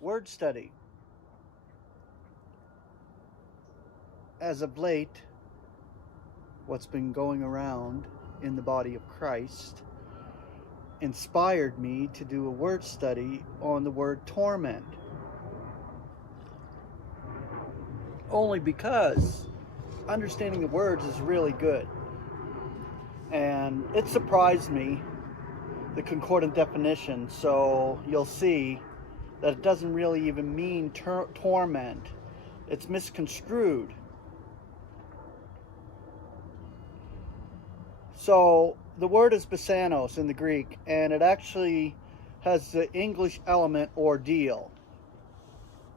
Word study. As of late, what's been going around in the body of Christ inspired me to do a word study on the word torment. Only because understanding the words is really good. And it surprised me, the concordant definition, so you'll see that it doesn't really even mean torment. It's misconstrued. So the word is basanos in the Greek, and it actually has the English element ordeal.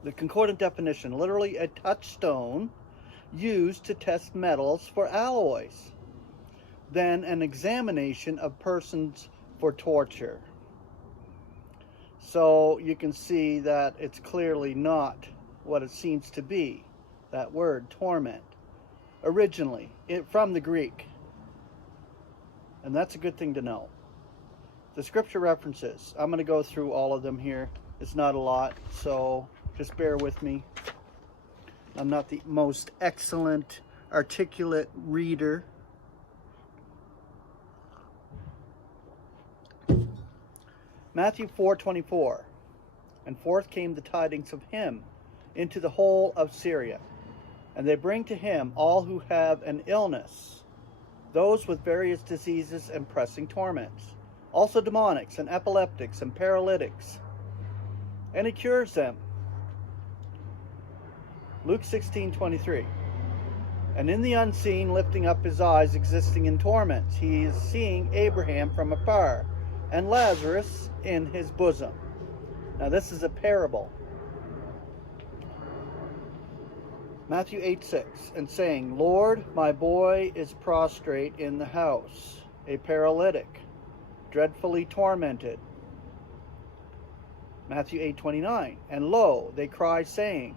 The concordant definition, literally a touchstone used to test metals for alloys. Then an examination of persons for torture. So you can see that it's clearly not what it seems to be, that word, torment, originally, from the Greek. And that's a good thing to know. The scripture references, I'm going to go through all of them here. It's not a lot, so just bear with me. I'm not the most excellent, articulate reader. Matthew 4:24, and forth came the tidings of him into the whole of Syria, and they bring to him all who have an illness, those with various diseases and pressing torments, also demonics and epileptics and paralytics, and he cures them. Luke 16:23, and in the unseen, lifting up his eyes, existing in torments, he is seeing Abraham from afar, and Lazarus in his bosom. Now this is a parable. Matthew 8:6, and saying, Lord, my boy is prostrate in the house, a paralytic, dreadfully tormented. Matthew 8:29, and lo, they cry, saying,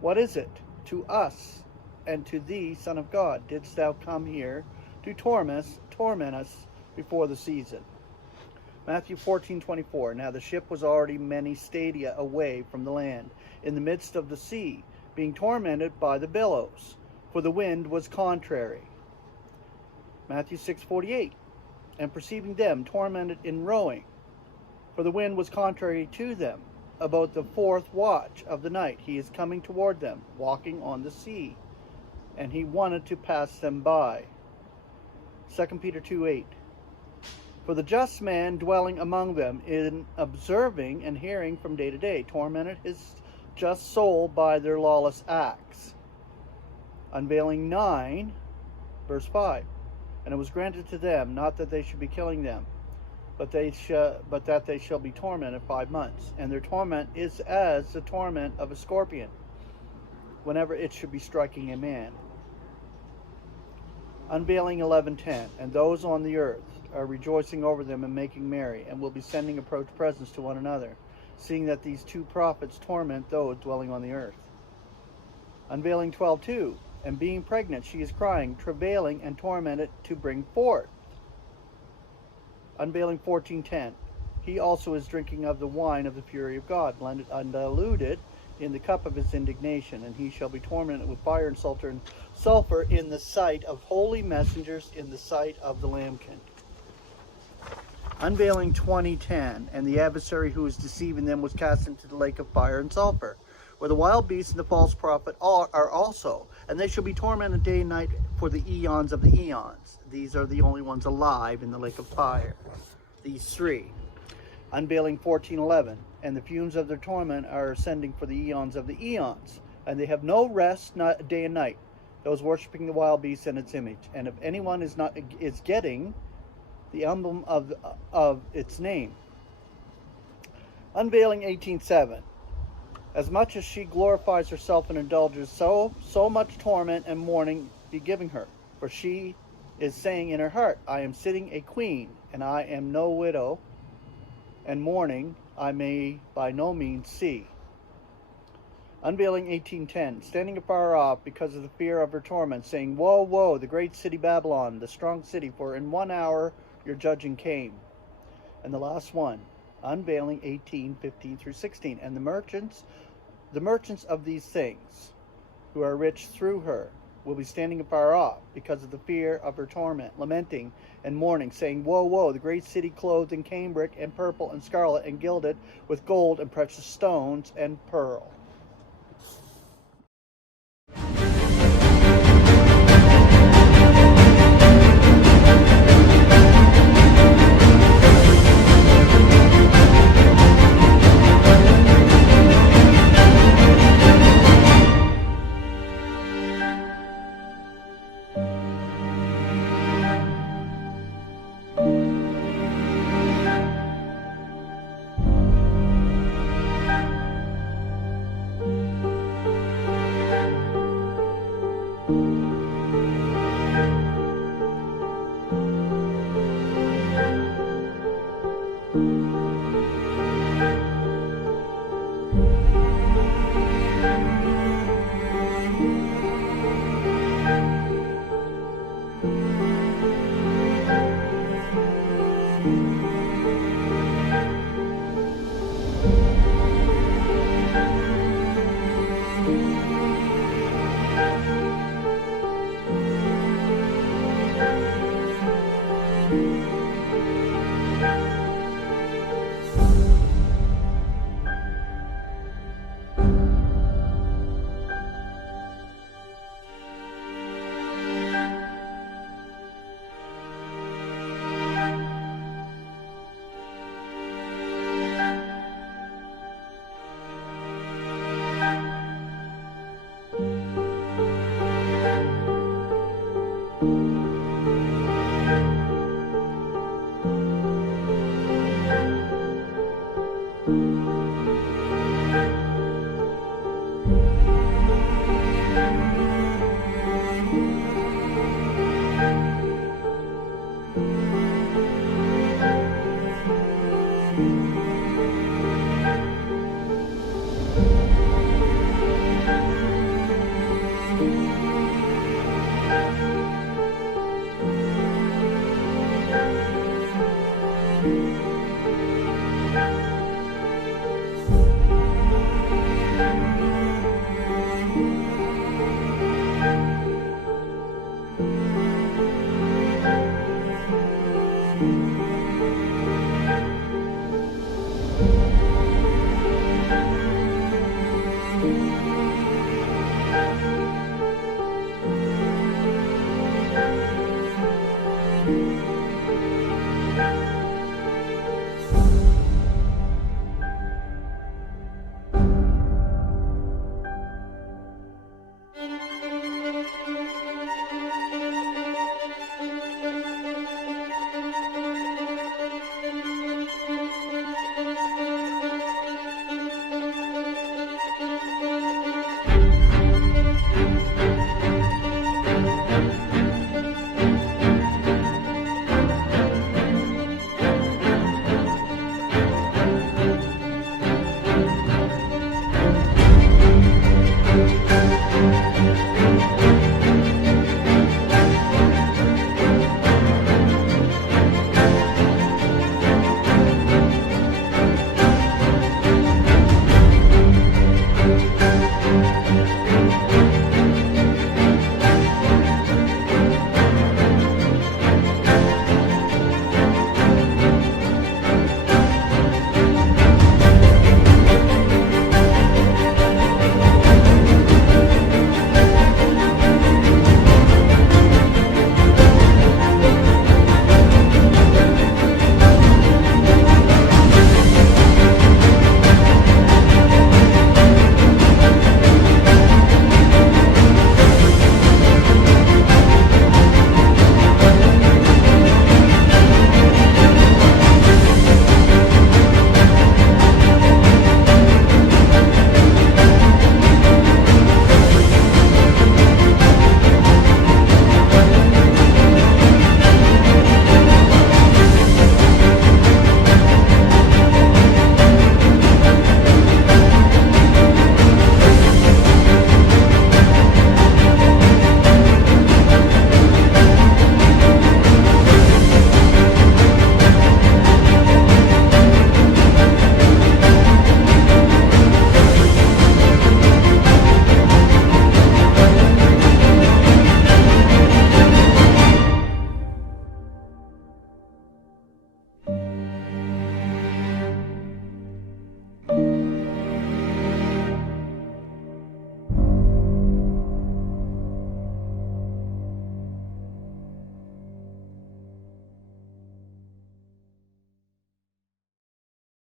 what is it to us and to thee, Son of God? Didst thou come here to torment us before the season? Matthew 14:24, now the ship was already many stadia away from the land, in the midst of the sea, being tormented by the billows, for the wind was contrary. Matthew 6:48, and perceiving them tormented in rowing, for the wind was contrary to them, about the fourth watch of the night, he is coming toward them, walking on the sea, and he wanted to pass them by. 2 Peter 2:8, for the just man dwelling among them, in observing and hearing from day to day, tormented his just soul by their lawless acts. Unveiling 9, verse 5, and it was granted to them, not that they should be killing them, but that they shall be tormented 5 months, and their torment is as the torment of a scorpion, whenever it should be striking a man. Unveiling 11:10, and those on the earth are rejoicing over them and making merry, and will be sending approach presents to one another, seeing that these two prophets torment those dwelling on the earth. Unveiling 12:2, and being pregnant she is crying, travailing and tormented to bring forth. Unveiling 14:10, he also is drinking of the wine of the fury of God, blended undiluted in the cup of his indignation, and he shall be tormented with fire and sulfur in the sight of holy messengers, in the sight of the Lambkin. Unveiling 20:10, and the adversary who is deceiving them was cast into the lake of fire and sulfur, where the wild beast and the false prophet are also, and they shall be tormented day and night for the eons of the eons. These are the only ones alive in the lake of fire, these three. Unveiling 14:11, and the fumes of their torment are ascending for the eons of the eons, and they have no rest, not day and night, those worshiping the wild beast and its image. And if anyone is getting the emblem of its name. Unveiling 18:7, as much as she glorifies herself and indulges, so much torment and mourning be giving her, for she is saying in her heart, I am sitting a queen, and I am no widow, and mourning I may by no means see. Unveiling 18:10, standing afar off because of the fear of her torment, saying, woe, woe, the great city Babylon, the strong city, for in 1 hour your judging came. And the last one, Unveiling 18:15 through 16. And the merchants of these things, who are rich through her, will be standing afar off because of the fear of her torment, lamenting and mourning, saying, Woe, woe, the great city clothed in cambric and purple and scarlet and gilded with gold and precious stones and pearl.